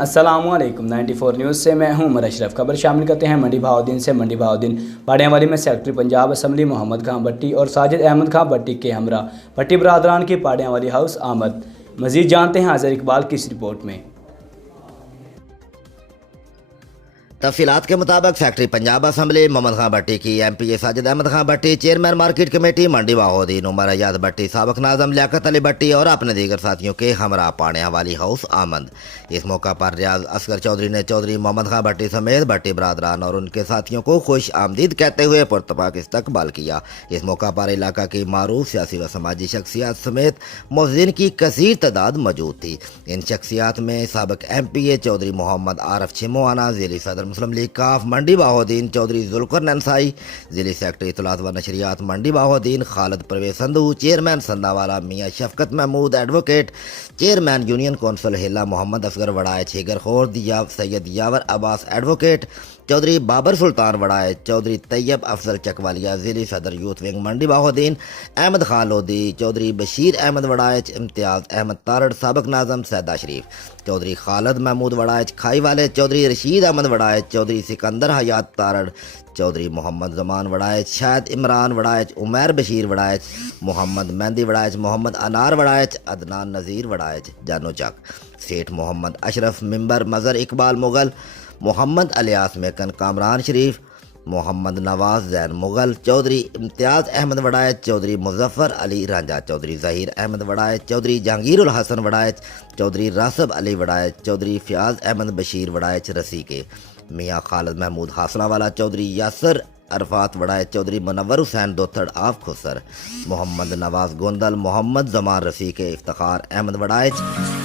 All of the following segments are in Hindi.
अस्सलामुअलैकुम 94 न्यूज़ से मैं हूं उमर अशरफ। खबर शामिल करते हैं मंडी बहाउद्दीन से। मंडी बहाउद्दीन पाड़ियावाली में सेक्रेटरी पंजाब असम्बली मोहम्मद खां भट्टी और साजिद अहमद खां भट्टी के हमरा भट्टी बरादरान की पाड़ियावाली हाउस आमद। मजीद जानते हैं अजहर इकबाल की इस रिपोर्ट में। तफसीलात के मुताबिक सेक्रेटरी पंजाब असम्बली मोहम्मद खां भट्टी की MPA साजिद अहमद खां भट्टी, चेयरमैन मार्केट कमेटी मंडी बहाउद्दीन उमर अयाज भट्टी, साबक नाज़म लियाकत अली भट्टी और अपने दीगर साथियों के हमरा पाड़ियावाली हाउस आमद। इस मौका पर रियाज असगर चौधरी ने चौधरी मोहम्मद खां भट्टी समेत भट्टी बरादरान और उनके साथियों को खुश आमदीद कहते हुए पुरतपाक इस्तकबाल किया। इस मौका पर इलाका की मारूफ सियासी व समाजी शख्सियात समेत मौजूदीन की कसीर तादाद मौजूद थी। इन शख्सियात में साबक MPA चौधरी मोहम्मद आरफ छिमोआना, ज़िली सदर मुस्लिम लीग काफ मंडी बहाउद्दीन चौधरी जुल्कर नंसाई, ज़िली सेक्रेटरी इत्तलात व नशरियात Mandi Bahauddin Khalid Pervez Sandhu, chairman Sandawala Mian Shafqat Mahmood advocate, chairman union council हिला मोहम्मद असगर वड़ाए छीगर खोर, सैयद यावर अब्बास एडवोकेट, चौधरी बाबर सुल्तान वड़ाए, चौधरी तैयब अफजल चकवालिया, ज़िली सदर यूथ विंग मंडी बहाउद्दीन, अहमद खान लोधी, चौधरी बशीर अहमद वड़ाइच, इम्तियाज़ अहमद तारड़, साबक नाज़म सैदा शरीफ, चौधरी खालिद महमूद वड़ाइच खाई वाले, चौधरी रशीद अहमद वड़ाइच, चौधरी सिकंदर हयात तारड़, चौधरी मोहम्मद जमान वड़ाइच, शायद इमरान वड़ाइच, उमैर बशीर वड़ाइच, मोहम्मद मेहंदी वड़ाइच, मोहम्मद अनार वड़ाइच, अदनान नज़ीर वड़ाइच, जानो चक, सेठ मोहम्मद अशरफ मिंबर, मज़र इकबाल मुगल, मोहम्मद अलियास मेकन, कामरान शरीफ, मोहम्मद नवाज जैन मुगल, चौधरी इम्तियाज़ अहमद वड़ाइच, चौधरी मुजफ्फर अली रांझा, चौधरी ज़हीर अहमद वड़ाइच, चौधरी जहांगीर उल हसन वड़ाइच, चौधरी रासब अली वड़ाइच, चौधरी फ़याज़ अहमद बशीर वड़ाइच रसी के, मियाँ खालिद महमूद हासला वाला, चौधरी यासर अरफात वड़ाइच, चौधरी मुनव्वर हुसैन दोथड़ आफ खुसर, मोहम्मद नवाज गोंदल, मोहम्मद जमान रसी के, इफ्तिखार अहमद वड़ाइच,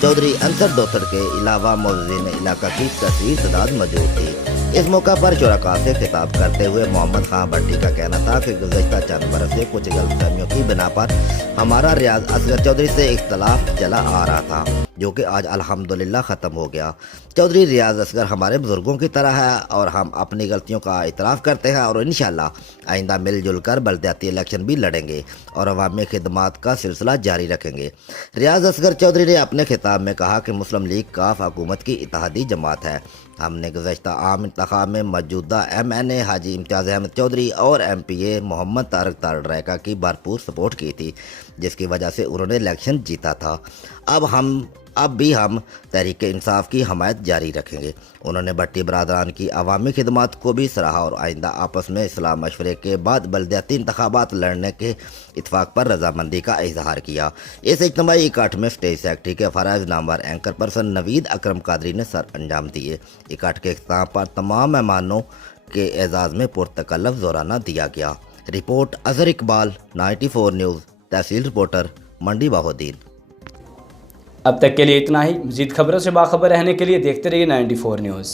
चौधरी अंसर दोथड़ के अलावा मौजूदीन इलाका की कसीर तादाद मौजूद थी। इस मौका पर शुरका से खिताब करते हुए मोहम्मद खां भट्टी का कहना था कि गुज़श्ता चंद बरस से कुछ गलतफहमियों की बिना पर हमारा रियाज असगर चौधरी से इख्तलाफ चला आ रहा था, जो कि आज अल्हम्दुलिल्लाह ख़त्म हो गया। चौधरी रियाज असगर हमारे बुजुर्गों की तरह है और हम अपनी गलतियों का इतराफ़ करते हैं और इंशाअल्लाह आइंदा मिलजुल कर बलदियाती इलेक्शन भी लड़ेंगे और अवामी खिदमात का सिलसिला जारी रखेंगे। रियाज असगर चौधरी ने अपने खिताब में कहा कि मुस्लिम लीग काफ हुकूमत की इत्तेहादी जमात है। हमने गुज़श्ता आम इंतखाब में मौजूदा MNA हाजी इम्तियाज़ अहमद चौधरी और MPA मोहम्मद तारक तारड़ रैका की भरपूर सपोर्ट की थी, जिसकी वजह से उन्होंने इलेक्शन जीता था। अब भी हम तहरीक इंसाफ की हमायत जारी रखेंगे। उन्होंने भट्टी बरादरान की अवामी खिदमात को भी सराहा और आइंदा आपस में इस्लाह मशवरे के बाद बलदियाती इंतखाबात लड़ने के इत्फाक पर रजामंदी का इजहार किया। इस इज्तिमाई इकट्ठ में स्टेट सेक्रेटरी के फ़राइज़ नामवर एंकर पर्सन नवीद अकरम कादरी ने सर अंजाम दिए। इकट्ठ के इख्तिताम पर तमाम मेहमानों के एजाज़ में पुरतकल्लफ ज़ोराना दिया गया। रिपोर्ट अजहर इकबाल 94 न्यूज़, तहसील रिपोर्टर मंडी बहाउद्दीन। अब तक के लिए इतना ही। मज़ीद खबरों से बाखबर रहने के लिए देखते रहिए 94 न्यूज़।